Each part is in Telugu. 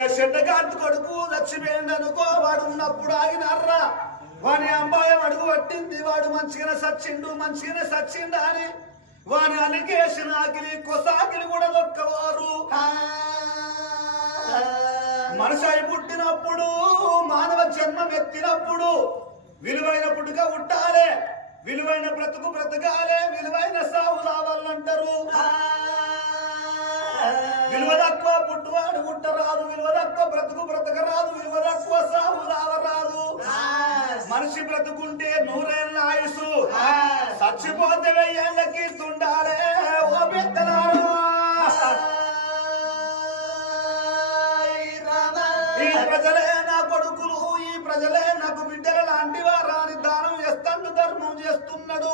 చెడ్డగార్తు కొడుకు చచ్చిపోయిందనుకో వాడు ఉన్నప్పుడు ఆగినారా వాని అమ్మాయి అడుగు పట్టింది వాడు మంచిగానే సచ్చిండు అని వాని అలిగేసిన ఆకిలి కొసాకిలి కూడా దొక్కవారు మనసాయి పుట్టినప్పుడు మానవ జన్మం ఎత్తినప్పుడు విలువైన పుట్టుక పుట్టాలే విలువైన బ్రతుకు బ్రతకాలే విలువైన సాగు సావాలంటారు విలువ తక్కువ పుట్టువాడు పుట్టరాదు విలువ తక్కువ బ్రతుకు బ్రతకరాదు విలువ తక్కువ సాగు సావరాదు మనిషి బ్రతుకుంటే 100 ఏళ్ళ ఆయుసు చచ్చిపోతే 1000 ఏళ్ళకి తుండాలే ఓ పెద్దలారా ఈ ప్రజలే నా కొడుకులు ఈ ప్రజలే నాకు బిడ్డల లాంటి వారాని దానం చేస్తాడు ధర్మం చేస్తున్నాడు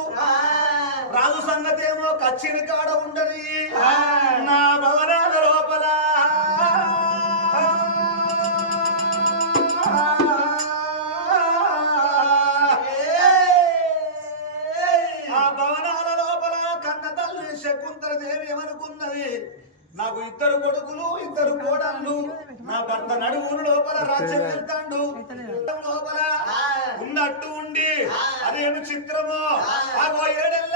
రాజు సంగతి ఏమో కచ్చిని కాడ ఉండని నా భవనాల లోపల ఆ భవనాల లోపల కన్న తల్లి శకుంతల దేవి ఏమనుకున్నది నాకు 2 కొడుకులు 2 కోడళ్ళు నా భర్త నడువును లోపల రాజ్యం వెళ్తాడు లోపల ఉన్నట్టు ఉండి అదేమి చిత్రమో 7 ఏళ్ళ